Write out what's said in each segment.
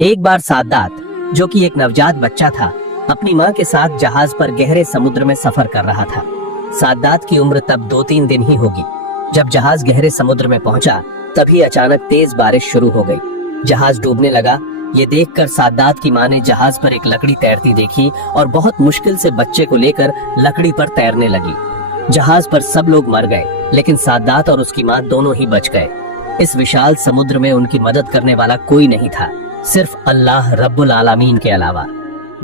एक बार सादात, जो कि एक नवजात बच्चा था, अपनी माँ के साथ जहाज पर गहरे समुद्र में सफर कर रहा था। सादात की उम्र तब 2-3 दिन ही होगी। जब जहाज गहरे समुद्र में पहुंचा, तभी अचानक तेज बारिश शुरू हो गई। जहाज डूबने लगा। ये देखकर सादात की माँ ने जहाज पर एक लकड़ी तैरती देखी और बहुत मुश्किल से बच्चे को लेकर लकड़ी पर तैरने लगी। जहाज पर सब लोग मर गए, लेकिन सादात और उसकी माँ दोनों ही बच गए। इस विशाल समुद्र में उनकी मदद करने वाला कोई नहीं था, सिर्फ अल्लाह रब्बुल आलमीन के अलावा।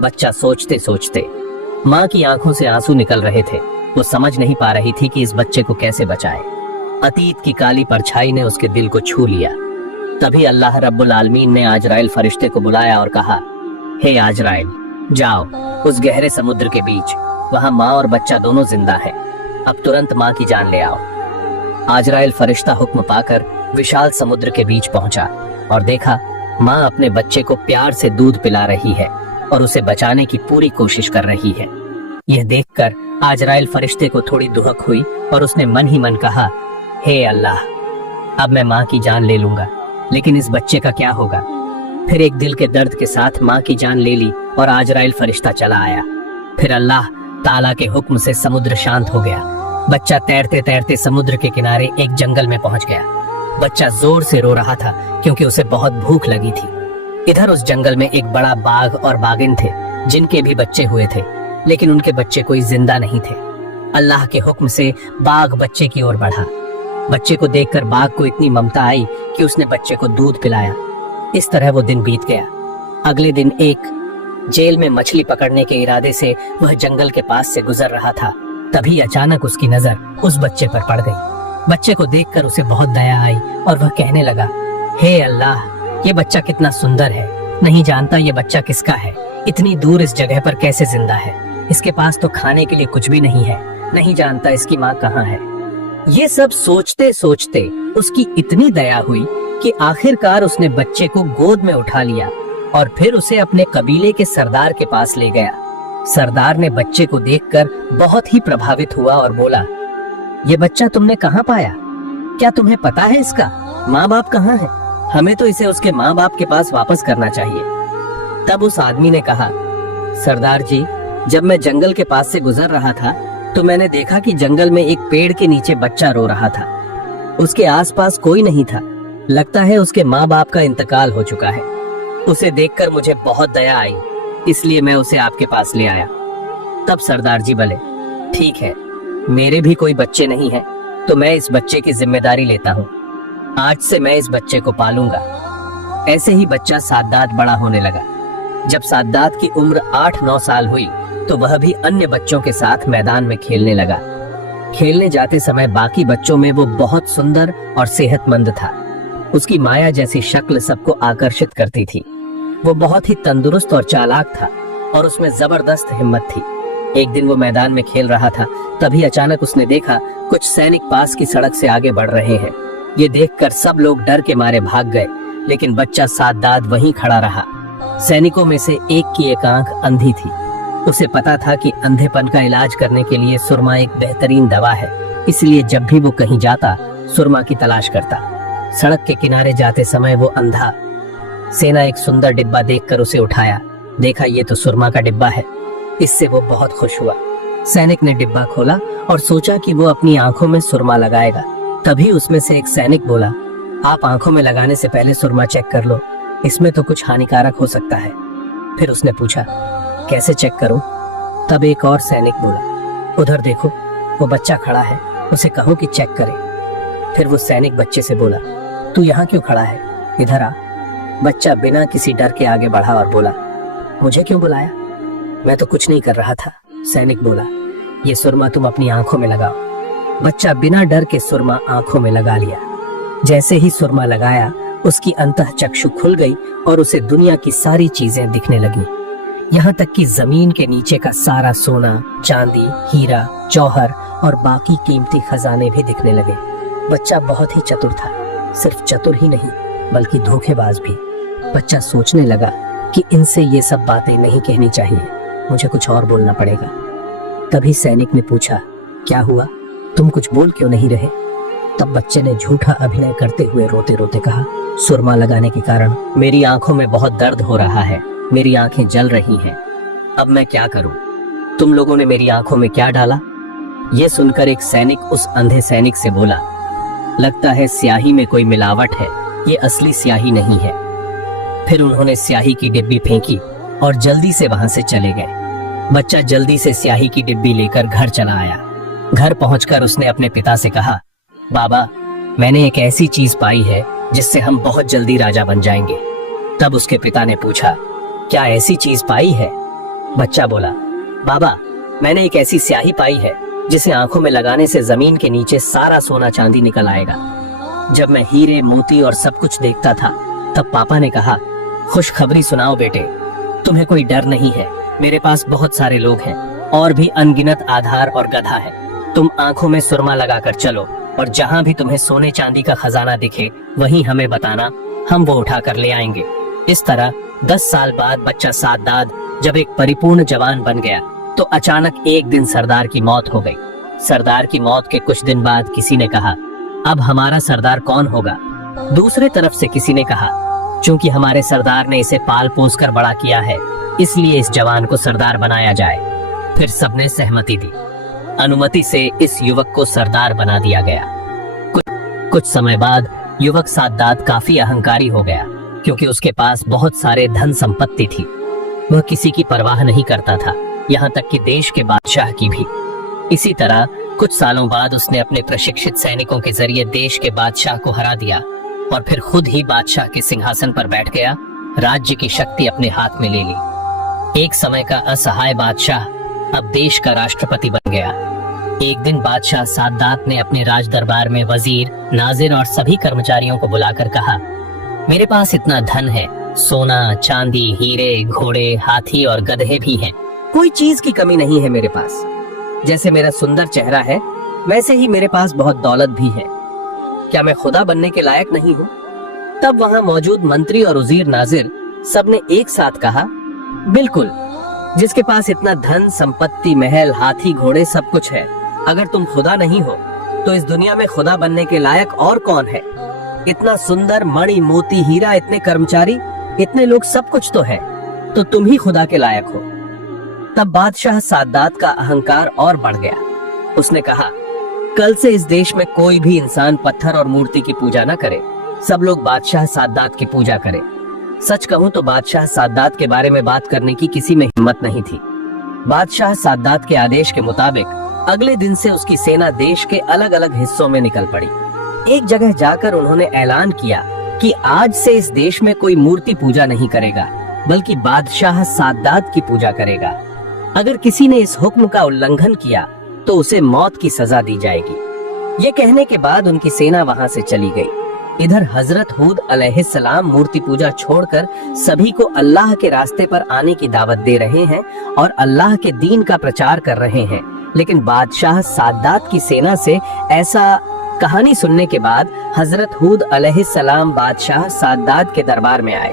बच्चा सोचते सोचते माँ की आंखों से आंसू निकल रहे थे। वो समझ नहीं पा रही थी कि इस बच्चे को कैसे बचाए। अतीत की काली परछाई ने उसके दिल को छू लिया। तभी अल्लाह रब्बुल आलमीन ने आजराइल फरिश्ते को बुलाया और कहा, हे आजराइल, जाओ उस गहरे समुद्र के बीच, वहाँ माँ और बच्चा दोनों जिंदा है। अब तुरंत माँ की जान ले आओ। आजराइल फरिश्ता हुक्म पाकर विशाल समुद्र के बीच पहुंचा और देखा माँ अपने बच्चे को प्यार से दूध पिला रही है और उसे बचाने की पूरी कोशिश कर रही है। यह देखकर आजराइल फरिश्ते को थोड़ी दुहक हुई और उसने मन ही मन कहा, हे अल्लाह, अब मैं माँ की जान ले लूंगा, लेकिन इस बच्चे का क्या होगा। फिर एक दिल के दर्द के साथ माँ की जान ले ली और आजराइल फरिश्ता चला आया। फिर अल्लाह ताला के हुक्म से समुद्र शांत हो गया। बच्चा तैरते तैरते समुद्र के किनारे एक जंगल में पहुंच गया। बच्चा जोर से रो रहा था क्योंकि उसे बहुत भूख लगी थी। इधर उस जंगल में एक बड़ा बाघ और बाघिन थे, जिनके भी बच्चे हुए थे, लेकिन उनके बच्चे कोई जिंदा नहीं थे। अल्लाह के हुक्म से बाघ बच्चे की ओर बढ़ा। बच्चे को देखकर बाघ को इतनी ममता आई कि उसने बच्चे को दूध पिलाया। इस तरह वो दिन बीत गया। अगले दिन एक जेल में मछली पकड़ने के इरादे से वह जंगल के पास से गुजर रहा था। तभी अचानक उसकी नजर उस बच्चे पर पड़ गई। बच्चे को देखकर उसे बहुत दया आई और वह कहने लगा, हे अल्लाह, ये बच्चा कितना सुंदर है। नहीं जानता ये बच्चा किसका है, इतनी दूर इस जगह पर कैसे जिंदा है। इसके पास तो खाने के लिए कुछ भी नहीं है। नहीं जानता इसकी माँ कहाँ है। ये सब सोचते सोचते उसकी इतनी दया हुई कि आखिरकार उसने बच्चे को गोद में उठा लिया और फिर उसे अपने कबीले के सरदार के पास ले गया। सरदार ने बच्चे को देखकर बहुत ही प्रभावित हुआ और बोला, ये बच्चा तुमने कहाँ पाया? क्या तुम्हें पता है इसका माँ बाप कहाँ है? हमें तो इसे उसके माँ बाप के पास वापस करना चाहिए। तब उस आदमी ने कहा, सरदार जी, जब मैं जंगल के पास से गुजर रहा था तो मैंने देखा कि जंगल में एक पेड़ के नीचे बच्चा रो रहा था। उसके आसपास कोई नहीं था। लगता है उसके माँ बाप का इंतकाल हो चुका है। उसे देखकर मुझे बहुत दया आई, इसलिए मैं उसे आपके पास ले आया। तब सरदार जी बोले, ठीक है, मेरे भी कोई बच्चे नहीं हैं, तो मैं इस बच्चे की जिम्मेदारी लेता हूँ। आज से मैं इस बच्चे को पालूंगा। ऐसे ही बच्चा सादात बड़ा होने लगा। जब सादात की उम्र 8-9 साल हुई तो वह भी अन्य बच्चों के साथ मैदान में खेलने लगा। खेलने जाते समय बाकी बच्चों में वो बहुत सुंदर और सेहतमंद था। उसकी माया जैसी शक्ल सबको आकर्षित करती थी। वो बहुत ही तंदुरुस्त और चालाक था और उसमें जबरदस्त हिम्मत थी। एक दिन वो मैदान में खेल रहा था, तभी अचानक उसने देखा कुछ सैनिक पास की सड़क से आगे बढ़ रहे हैं। ये देखकर सब लोग डर के मारे भाग गए, लेकिन बच्चा सादात वहीं खड़ा रहा। सैनिकों में से एक की एक आंख अंधी थी। उसे पता था कि अंधेपन का इलाज करने के लिए सुरमा एक बेहतरीन दवा है, इसलिए जब भी वो कहीं जाता सुरमा की तलाश करता। सड़क के किनारे जाते समय वो अंधा सेना एक सुंदर डिब्बा देखकर उसे उठाया। देखा ये तो सुरमा का डिब्बा है। इससे वो बहुत खुश हुआ। सैनिक ने डिब्बा खोला और सोचा कि वो अपनी आंखों में सुरमा लगाएगा। तभी उसमें से एक सैनिक बोला, आप आंखों में लगाने से पहले सुरमा चेक कर लो, इसमें तो कुछ हानिकारक हो सकता है। फिर उसने पूछा, कैसे चेक करूं? तब एक और सैनिक बोला, उधर देखो, वो बच्चा खड़ा है, उसे कहो कि चेक करे। फिर वो सैनिक बच्चे से बोला, तू यहाँ क्यों खड़ा है, इधर आ। बच्चा बिना किसी डर के आगे बढ़ा और बोला, मुझे क्यों बुलाया? मैं तो कुछ नहीं कर रहा था। सैनिक बोला, ये सुरमा तुम अपनी आंखों में लगाओ। बच्चा बिना डर के सुरमा आंखों में लगा लिया। जैसे ही सुरमा लगाया, उसकी अंतःचक्षु खुल गई और उसे दुनिया की सारी चीजें दिखने लगी। यहाँ तक कि जमीन के नीचे का सारा सोना, चांदी, हीरा, जौहर और बाकी कीमती खजाने भी दिखने लगे। बच्चा बहुत ही चतुर था। सिर्फ चतुर ही नहीं, बल्कि धोखेबाज भी। बच्चा सोचने लगा कि इनसे ये सब बातें नहीं कहनी चाहिए, मुझे कुछ और बोलना पड़ेगा। तभी सैनिक ने पूछा, क्या हुआ, तुम कुछ बोल क्यों नहीं रहे? तब बच्चे ने झूठा अभिनय करते हुए रोते रोते कहा, सुरमा लगाने के कारण मेरी आंखों में बहुत दर्द हो रहा है, मेरी आंखें जल रही हैं, अब मैं क्या करूं? तुम लोगों ने मेरी आंखों में क्या डाला? ये सुनकर एक सैनिक उस अंधे सैनिक से बोला, लगता है स्याही में कोई मिलावट है, ये असली स्याही नहीं है। फिर उन्होंने स्याही की डिब्बी फेंकी और जल्दी से वहां से चले गए। बच्चा जल्दी से स्याही की डिब्बी लेकर घर चला आया। घर पहुंचकर उसने अपने पिता से कहा, बाबा, मैंने एक ऐसी चीज पाई है जिससे हम बहुत जल्दी राजा बन जाएंगे। तब उसके पिता ने पूछा, क्या ऐसी चीज पाई है? बच्चा बोला, बाबा, मैंने एक ऐसी स्याही पाई है जिसे आंखों में लगाने से जमीन के नीचे सारा सोना चांदी निकल आएगा। जब मैं हीरे मोती और सब कुछ देखता था तब पापा ने कहा, खुशखबरी सुनाओ बेटे, तुम्हें कोई डर नहीं है, मेरे पास बहुत सारे लोग हैं और भी अनगिनत आधार और गधा है। तुम आंखों में सुरमा लगाकर चलो और जहां भी तुम्हें सोने चांदी का खजाना दिखे वहीं हमें बताना, हम वो उठा कर ले आएंगे। इस तरह 10 साल बाद बच्चा साद्दात जब एक परिपूर्ण जवान बन गया तो अचानक एक दिन सरदार की मौत हो गई। सरदार की मौत के कुछ दिन बाद किसी ने कहा, अब हमारा सरदार कौन होगा? दूसरे तरफ से किसी ने कहा, क्योंकि हमारे सरदार ने इसे पाल पोस कर बड़ा किया है, इसलिए इस जवान को सरदार बनाया जाए। फिर सबने सहमति दी। अनुमति से इस युवक को सरदार बना दिया गया। कुछ समय बाद युवक साद्दात काफी अहंकारी हो गया, क्योंकि उसके पास बहुत सारे धन संपत्ति थी। वह किसी की परवाह नहीं करता था, यहाँ तक कि देश के बादशाह की भी। इसी तरह कुछ सालों बाद उसने अपने प्रशिक्षित सैनिकों के जरिए देश के बादशाह को हरा दिया और फिर खुद ही बादशाह के सिंहासन पर बैठ गया, राज्य की शक्ति अपने हाथ में ले ली। एक समय का असहाय बादशाह अब देश का राष्ट्रपति बन गया। एक दिन बादशाह साद्दात ने अपने राज दरबार में वजीर, नाजिर और सभी कर्मचारियों को बुलाकर कहा, मेरे पास इतना धन है, सोना, चांदी, हीरे, घोड़े, हाथी और गधे भी हैं। कोई चीज की कमी नहीं है मेरे पास। जैसे मेरा सुंदर चेहरा है वैसे ही मेरे पास बहुत दौलत भी है। क्या मैं खुदा बनने के लायक नहीं हूँ? तब वहाँ मौजूद मंत्री और वजीर नाजिर सबने एक साथ कहा, बिल्कुल, जिसके पास इतना धन संपत्ति, महल, हाथी, घोड़े सब कुछ है, अगर तुम खुदा नहीं हो तो इस दुनिया में खुदा बनने के लायक और कौन है? इतना सुंदर, मणि, मोती, हीरा, इतने कर्मचारी, इतने लोग, सब कुछ तो है, तो तुम ही खुदा के लायक हो। तब बादशाह साद्दात का अहंकार और बढ़ गया। उसने कहा, कल से इस देश में कोई भी इंसान पत्थर और मूर्ति की पूजा न करे, सब लोग बादशाह साद्दात की पूजा करें। सच कहूं तो बादशाह साद्दात के बारे में बात करने की किसी में हिम्मत नहीं थी। बादशाह साद्दात के आदेश के मुताबिक अगले दिन से उसकी सेना देश के अलग अलग हिस्सों में निकल पड़ी। एक जगह जाकर उन्होंने ऐलान किया कि आज से इस देश में कोई मूर्ति पूजा नहीं करेगा, बल्कि बादशाह साद्दात की पूजा करेगा। अगर किसी ने इस हुक्म का उल्लंघन किया तो उसे मौत की सजा दी जाएगी। ये कहने के बाद उनकी सेना वहां से चली गई। इधर हजरत हूद अलैहिस्सलाम मूर्ति पूजा छोड़कर सभी को अल्लाह के रास्ते पर आने की दावत दे रहे हैं और अल्लाह के दीन का प्रचार कर रहे हैं। लेकिन बादशाह साद्दात की सेना से ऐसा कहानी सुनने के बाद हजरत हूद अलैहिस्सलाम बादशाह साद्दात के दरबार में आए।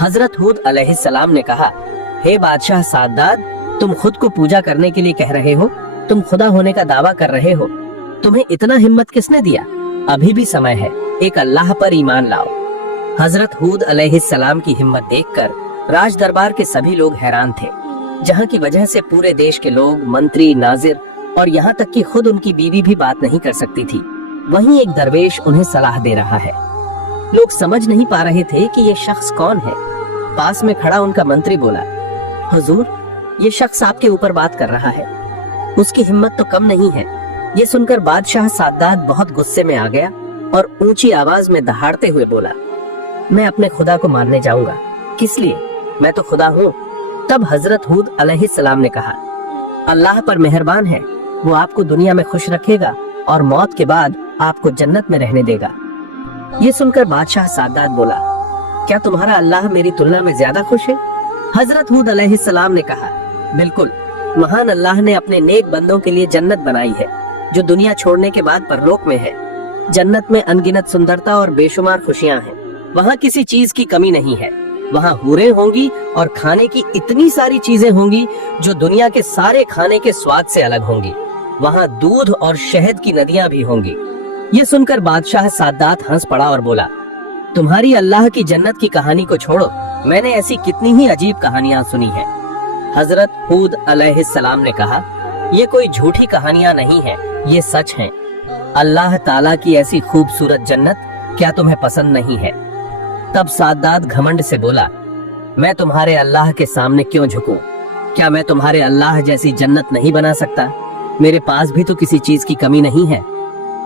हजरत हूद अलैहिस्सलाम ने कहा, हे बादशाह साद्दात, तुम खुद को पूजा करने के लिए कह रहे हो, तुम खुदा होने का दावा कर रहे हो, तुम्हें इतना हिम्मत किसने दिया? अभी भी समय है, एक अल्लाह पर ईमान लाओ। हजरत हूद अलैहिस्सलाम की हिम्मत देखकर राज दरबार के सभी लोग हैरान थे, जहाँ की वजह से पूरे देश के लोग, मंत्री, नाजिर और यहाँ तक कि खुद उनकी बीवी भी बात नहीं कर सकती थी। वहीं एक दरवेश उन्हें सलाह दे रहा है। लोग समझ नहीं पा रहे थे कि ये शख्स कौन है। पास में खड़ा उनका मंत्री बोला, हुजूर, ये शख्स आपके ऊपर बात कर रहा है, उसकी हिम्मत तो कम नहीं है। ये सुनकर बादशाह साद्दात बहुत गुस्से में आ गया और ऊंची आवाज में दहाड़ते हुए बोला, मैं अपने खुदा को मानने जाऊंगा, किस लिए? मैं तो खुदा हूँ। तब हजरत हूद अलैहिस्सलाम ने कहा, अल्लाह पर मेहरबान है, वो आपको दुनिया में खुश रखेगा और मौत के बाद आपको जन्नत में रहने देगा। ये सुनकर बादशाह साद्दात बोला, क्या तुम्हारा अल्लाह मेरी तुलना में ज्यादा खुश है? हजरत हूद अलैहिस्सलाम ने कहा, बिल्कुल, महान अल्लाह ने अपने नेक बंदों के लिए जन्नत बनाई है जो दुनिया छोड़ने के बाद परलोक में है। जन्नत में अनगिनत सुंदरता और बेशुमार खुशियां हैं। वहाँ किसी चीज की कमी नहीं है। वहाँ हूरें होंगी और खाने की इतनी सारी चीजें होंगी जो दुनिया के सारे खाने के स्वाद से अलग होंगी। वहाँ दूध और शहद की नदियां भी होंगी। ये सुनकर बादशाह सादात हंस पड़ा और बोला, तुम्हारी अल्लाह की जन्नत की कहानी को छोड़ो, मैंने ऐसी कितनी ही अजीब कहानियां सुनी है। हजरत हूद अलैहिस्सलाम ने कहा, ये कोई झूठी कहानियां नहीं है, ये सच हैं। अल्लाह ताला की ऐसी खूबसूरत जन्नत क्या तुम्हें पसंद नहीं है? तब सादात घमंड से बोला, मैं तुम्हारे अल्लाह के सामने क्यों झुकूं? क्या मैं तुम्हारे अल्लाह जैसी जन्नत नहीं बना सकता? मेरे पास भी तो किसी चीज की कमी नहीं है।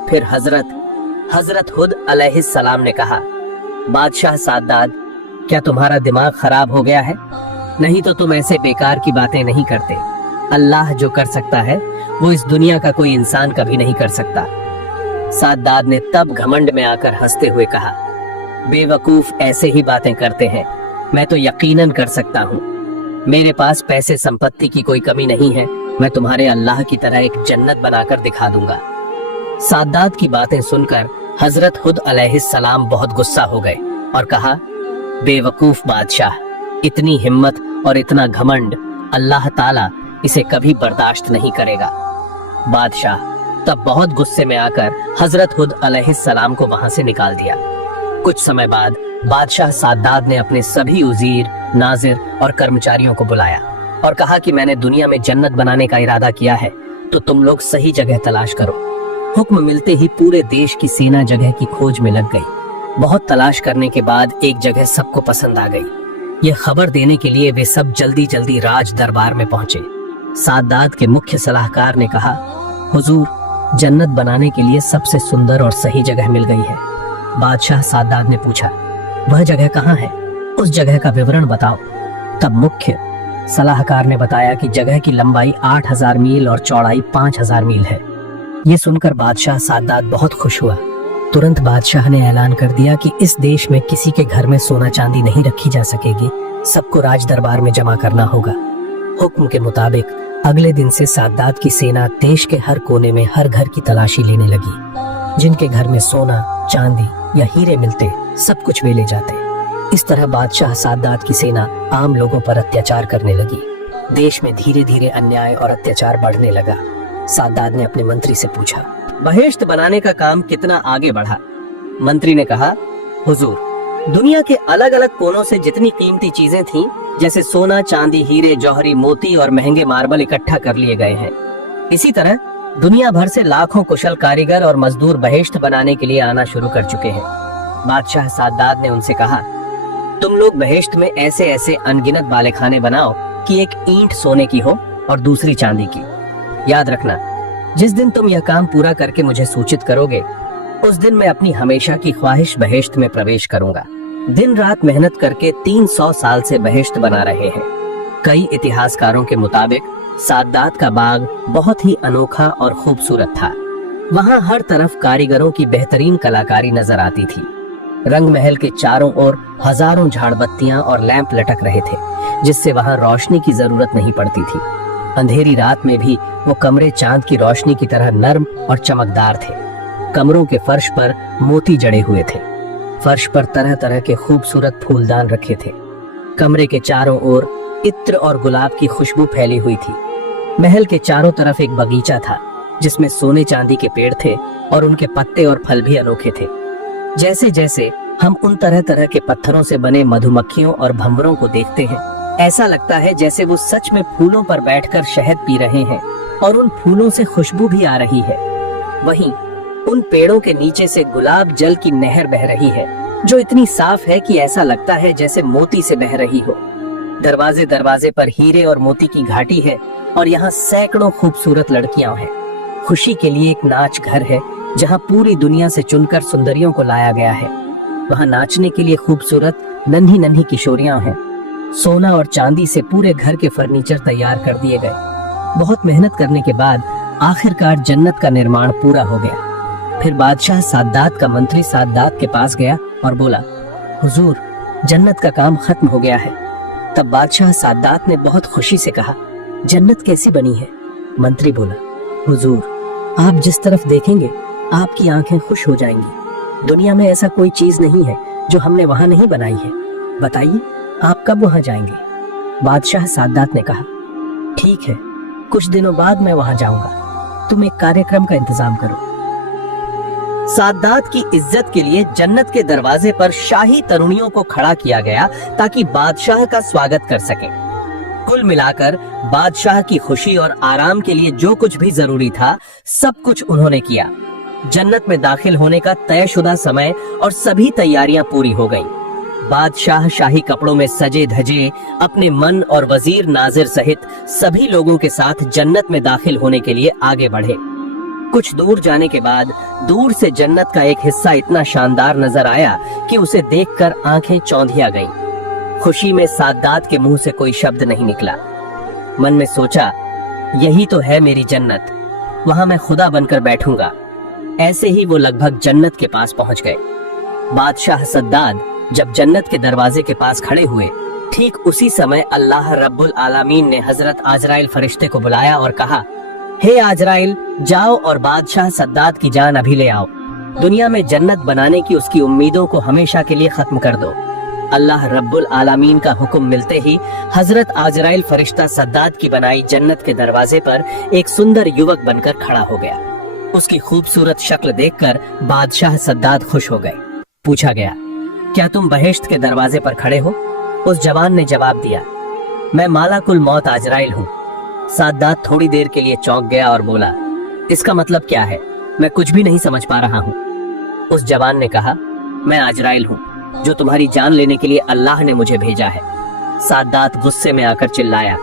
फिर हजरत हुद अलैहिस्सलाम ने कहा, बादशाह सादात, क्या तुम्हारा दिमाग खराब हो गया है? नहीं तो तुम ऐसे बेकार की बातें नहीं करते। अल्लाह जो कर सकता है वो इस दुनिया का कोई इंसान कभी नहीं कर सकता। सादात ने तब घमंड में आकर हंसते हुए कहा, बेवकूफ ऐसे ही बातें करते हैं, मैं तो यकीनन कर सकता हूँ। मेरे पास पैसे संपत्ति की कोई कमी नहीं है, मैं तुम्हारे अल्लाह की तरह एक जन्नत बनाकर दिखा दूंगा। सादात की बातें सुनकर हजरत हुद अलैहिस्सलाम बहुत गुस्सा हो गए और कहा, बेवकूफ बादशाह, इतनी हिम्मत और इतना घमंड, अल्लाह ताला इसे कभी बर्दाश्त नहीं करेगा। बादशाह तब बहुत गुस्से में आकर हजरत हुद अलैहिस्सलाम को वहां से निकाल दिया। कुछ समय बाद बादशाह सादात ने अपने सभी उजीर, नाजिर और कर्मचारियों को बुलाया और कहा कि मैंने दुनिया में जन्नत बनाने का इरादा किया है, तो तुम लोग सही जगह तलाश करो। हुक्म मिलते ही पूरे देश की सेना जगह की खोज में लग गई। बहुत तलाश करने के बाद एक जगह सबको पसंद आ गई। ये खबर देने के लिए वे सब जल्दी जल्दी राज दरबार में पहुंचे। सादात के मुख्य सलाहकार ने कहा, हुजूर, जन्नत बनाने के लिए सबसे सुंदर और सही जगह मिल गई है। बादशाह सादात ने पूछा, वह जगह कहाँ है? उस जगह का विवरण बताओ। तब मुख्य सलाहकार ने बताया कि जगह की लंबाई 8000 मील और चौड़ाई 5000 मील है। ये सुनकर बादशाह सादात बहुत खुश हुआ। तुरंत बादशाह ने ऐलान कर दिया कि इस देश में किसी के घर में सोना चांदी नहीं रखी जा सकेगी, सबको राज दरबार में जमा करना होगा। हुक्म के मुताबिक अगले दिन से सादात की सेना देश के हर कोने में हर घर की तलाशी लेने लगी। जिनके घर में सोना, चांदी या हीरे मिलते, सब कुछ वे ले जाते। इस तरह बादशाह सादात की सेना आम लोगों पर अत्याचार करने लगी। देश में धीरे धीरे अन्याय और अत्याचार बढ़ने लगा। सादात ने अपने मंत्री से पूछा, बहिश्त बनाने का काम कितना आगे बढ़ा? मंत्री ने कहा, हुजूर, दुनिया के अलग अलग कोनों से जितनी कीमती चीजें थीं, जैसे सोना, चांदी, हीरे, जौहरी, मोती और महंगे मार्बल इकट्ठा कर लिए गए हैं। इसी तरह दुनिया भर से लाखों कुशल कारीगर और मजदूर बहिश्त बनाने के लिए आना शुरू कर चुके हैं। बादशाह सादात ने उनसे कहा, तुम लोग बहिश्त में ऐसे ऐसे अनगिनत बालेखाने बनाओ कि एक ईंट सोने की हो और दूसरी चांदी की। याद रखना, जिस दिन तुम यह काम पूरा करके मुझे सूचित करोगे, उस दिन मैं अपनी हमेशा की ख्वाहिश बहिश्त में प्रवेश करूंगा। दिन रात मेहनत करके 300 साल से बहिश्त बना रहे हैं। कई इतिहासकारों के मुताबिक सादात का बाग बहुत ही अनोखा और खूबसूरत था। वहाँ हर तरफ कारीगरों की बेहतरीन कलाकारी नजर आती थी। रंग महल के चारों ओर हजारों झाड़बत्तियां और लैंप लटक रहे थे, जिससे वहाँ रोशनी की जरूरत नहीं पड़ती थी। अंधेरी रात में भी वो कमरे चांद की रोशनी की तरह नर्म और चमकदार थे। कमरों के फर्श पर मोती जड़े हुए थे। फर्श पर तरह तरह के खूबसूरत फूलदान रखे थे। कमरे के चारों ओर इत्र और गुलाब की खुशबू फैली हुई थी। महल के चारों तरफ एक बगीचा था, जिसमें सोने चांदी के पेड़ थे और उनके पत्ते और फल भी अनोखे थे। जैसे जैसे हम उन तरह तरह के पत्थरों से बने मधुमक्खियों और भंवरों को देखते हैं, ऐसा लगता है जैसे वो सच में फूलों पर बैठकर शहद पी रहे हैं और उन फूलों से खुशबू भी आ रही है। वहीं उन पेड़ों के नीचे से गुलाब जल की नहर बह रही है, जो इतनी साफ है कि ऐसा लगता है जैसे मोती से बह रही हो। दरवाजे दरवाजे पर हीरे और मोती की घाटी है और यहाँ सैकड़ों खूबसूरत लड़कियां हैं। खुशी के लिए एक नाच घर है, जहाँ पूरी दुनिया से चुनकर सुंदरियों को लाया गया है। वहाँ नाचने के लिए खूबसूरत नन्ही नन्ही किशोरियां हैं। सोना और चांदी से पूरे घर के फर्नीचर तैयार कर दिए गए। बहुत मेहनत करने के बाद आखिरकार जन्नत का निर्माण पूरा हो गया। फिर बादशाह सादात का मंत्री सादात के पास गया और बोला, हुजूर, जन्नत का काम खत्म हो गया है। तब बादशाह सादात ने बहुत खुशी से कहा, जन्नत कैसी बनी है? मंत्री बोला, हुजूर, आप जिस तरफ देखेंगे आपकी आंखें खुश हो जाएंगी। दुनिया में ऐसा कोई चीज नहीं है जो हमने वहां नहीं बनाई है। बताइए, आप कब वहां जाएंगे? बादशाह सादात ने कहा, ठीक है, कुछ दिनों बाद मैं वहां जाऊंगा। तुम एक कार्यक्रम का इंतजाम करो। सादात की इज्जत के लिए जन्नत के दरवाजे पर शाही तरुणियों को खड़ा किया गया ताकि बादशाह का स्वागत कर सके। कुल मिलाकर बादशाह की खुशी और आराम के लिए जो कुछ भी जरूरी था सब कुछ उन्होंने किया। जन्नत में दाखिल होने का तयशुदा समय और सभी तैयारियां पूरी हो गईं। बादशाह शाही कपड़ों में सजे धजे अपने मन और वजीर नाजिर सहित सभी लोगों के साथ जन्नत में दाखिल होने के लिए आगे बढ़े। कुछ दूर जाने के बाद दूर से जन्नत का एक हिस्सा इतना शानदार नजर आया कि उसे देखकर आंखें चौंधिया गईं। खुशी में सादात के मुंह से कोई शब्द नहीं निकला। मन में सोचा, यही तो है मेरी जन्नत, वहां मैं खुदा बनकर बैठूंगा। ऐसे ही वो लगभग जन्नत के पास पहुंच गए। बादशाह सद्दाद जब जन्नत के दरवाजे के पास खड़े हुए, ठीक उसी समय अल्लाह रब्बुल आलमीन ने हजरत आजराइल फरिश्ते को बुलाया और कहा, हे आजराइल, जाओ और बादशाह सद्दाद की जान अभी ले आओ। दुनिया में जन्नत बनाने की उसकी उम्मीदों को हमेशा के लिए खत्म कर दो। अल्लाह रब्बुल आलमीन का हुक्म मिलते ही हजरत आजराइल फरिश्ता सद्दाद की बनाई जन्नत के दरवाजे पर एक सुंदर युवक बनकर खड़ा हो गया। उसकी खूबसूरत शक्ल देखकर बादशाह सद्दाद खुश हो गए। पूछा गया, क्या तुम बहेश्त के दरवाजे पर खड़े हो? उस जवान ने जवाब दिया, मैं मालाकुल मौत आजराइल हूँ। सद्दाद थोड़ी देर के लिए चौंक गया और बोला, इसका मतलब क्या है? मैं कुछ भी नहीं समझ पा रहा हूँ। उस जवान ने कहा, मैं आजराइल हूँ जो तुम्हारी जान लेने के लिए अल्लाह ने मुझे भेजा है। सद्दाद गुस्से में आकर चिल्लाया,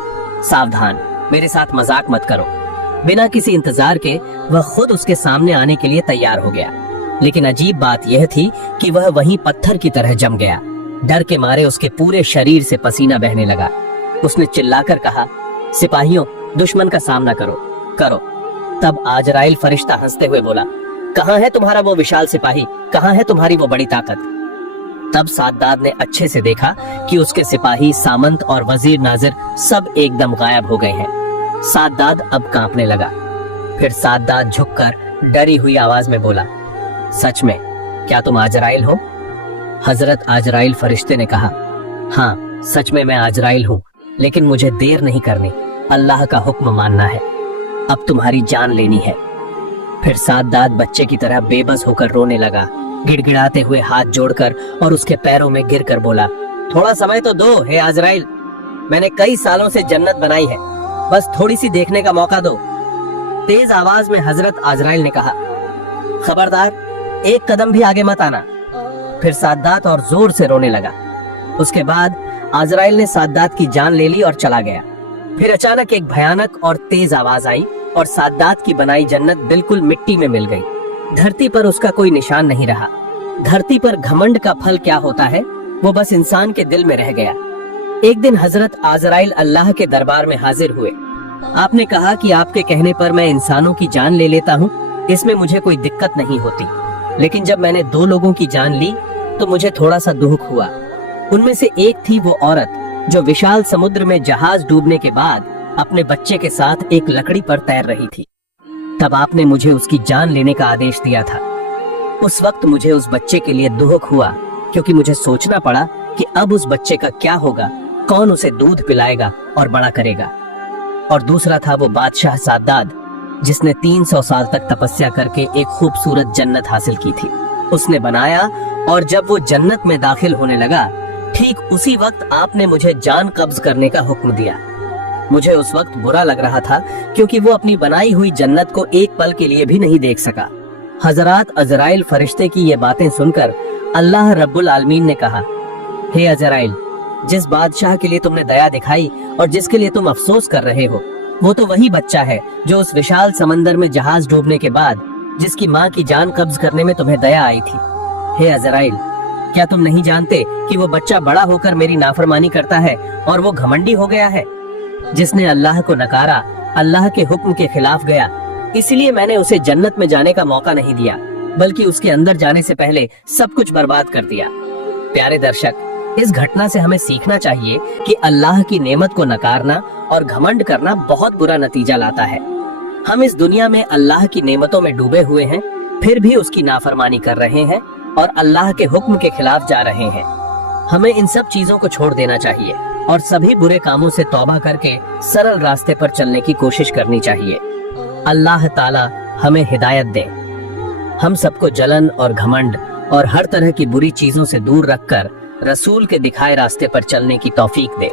सावधान, मेरे साथ मजाक मत करो। बिना किसी इंतजार के वह खुद उसके सामने आने के लिए तैयार हो गया। लेकिन अजीब बात यह थी कि वह वहीं पत्थर की तरह जम गया। डर के मारे उसके पूरे शरीर से पसीना बहने लगा। उसने चिल्लाकर कहा, सिपाहियों, दुश्मन का सामना करो। तब आजराइल फरिश्ता हंसते हुए बोला, कहाँ है तुम्हारा वो विशाल सिपाही? कहाँ है तुम्हारी वो बड़ी ताकत? तब सद्दाद ने अच्छे से देखा कि उसके सिपाही, सामंत और वजीर नाजिर सब एकदम गायब हो गए हैं। सद्दाद अब कांपने लगा। फिर सद्दाद झुककर डरी हुई आवाज में बोला, सच में क्या तुम आजराइल हो? हजरत आजराइल फरिश्ते ने कहा, हाँ, सच में मैं आजराइल हूँ, लेकिन मुझे देर नहीं करनी, अल्लाह का हुक्म मानना है। अब तुम्हारी जान लेनी है। फिर सद्दाद बच्चे की तरह बेबस होकर रोने लगा, गिड़गिड़ाते हुए हाथ जोड़कर और उसके पैरों में गिरकर बोला, थोड़ा समय तो दो हे आजराइल, मैंने कई सालों से जन्नत बनाई है, बस थोड़ी सी देखने का मौका दो। तेज आवाज में हजरत आजराइल ने कहा, खबरदार, एक कदम भी आगे मत आना। फिर सद्दाद और जोर से रोने लगा। उसके बाद आजराइल ने सद्दाद की जान ले ली और चला गया। फिर अचानक एक भयानक और तेज आवाज आई और सद्दाद की बनाई जन्नत बिल्कुल मिट्टी में मिल गई। धरती पर उसका कोई निशान नहीं रहा। धरती पर घमंड का फल क्या होता है वो बस इंसान के दिल में रह गया। एक दिन हजरत आजराइल अल्लाह के दरबार में हाजिर हुए। आपने कहा कि आपके कहने पर मैं इंसानों की जान ले लेता हूँ, इसमें मुझे कोई दिक्कत नहीं होती। लेकिन जब मैंने 2 लोगों की जान ली तो मुझे थोड़ा सा दुख हुआ। उनमें से एक थी वो औरत जो विशाल समुद्र में जहाज डूबने के बाद अपने बच्चे के साथ एक लकड़ी पर तैर रही थी। तब आपने मुझे उसकी जान लेने का आदेश दिया था। उस वक्त मुझे उस बच्चे के लिए दुख हुआ, क्योंकि मुझे सोचना पड़ा कि अब उस बच्चे का क्या होगा, कौन उसे दूध पिलाएगा और बड़ा करेगा। और दूसरा था वो बादशाह सद्दाद, जिसने 300 साल तक तपस्या करके एक खूबसूरत जन्नत हासिल की थी। उसने बनाया और जब वो जन्नत में दाखिल होने लगा, ठीक उसी वक्त आपने मुझे जान कब्ज करने का हुक्म दिया। मुझे उस वक्त बुरा लग रहा था, क्योंकि वो अपनी बनाई हुई जन्नत को एक पल के लिए भी नहीं देख सका। हजरत अजराइल फरिश्ते की ये बातें सुनकर अल्लाह रब्बुल आलमीन ने कहा, हे अजराइल, जिस बादशाह के लिए तुमने दया दिखाई और जिसके लिए तुम अफसोस कर रहे हो, वो तो वही बच्चा है जो उस विशाल समंदर में जहाज डूबने के बाद जिसकी माँ की जान कब्ज करने में तुम्हें दया आई थी। हे अजराइल, क्या तुम नहीं जानते कि वो बच्चा बड़ा होकर मेरी नाफरमानी करता है और वो घमंडी हो गया है? जिसने अल्लाह को नकारा, अल्लाह के हुक्म के खिलाफ गया, इसलिए मैंने उसे जन्नत में जाने का मौका नहीं दिया, बल्कि उसके अंदर जाने से पहले सब कुछ बर्बाद कर दिया। प्यारे दर्शक, इस घटना से हमें सीखना चाहिए कि अल्लाह की नेमत को नकारना और घमंड करना बहुत बुरा नतीजा लाता है। हम इस दुनिया में अल्लाह की नेमतों में डूबे हुए हैं, फिर भी उसकी नाफरमानी कर रहे हैं और अल्लाह के हुक्म के खिलाफ जा रहे हैं। हमें इन सब चीजों को छोड़ देना चाहिए और सभी बुरे कामों से तौबा करके सरल रास्ते पर चलने की कोशिश करनी चाहिए। अल्लाह ताला हमें हिदायत दे। हम सबको जलन और घमंड और हर तरह की बुरी चीजों से दूर रखकर रसूल के दिखाए रास्ते पर चलने की तौफीक दे।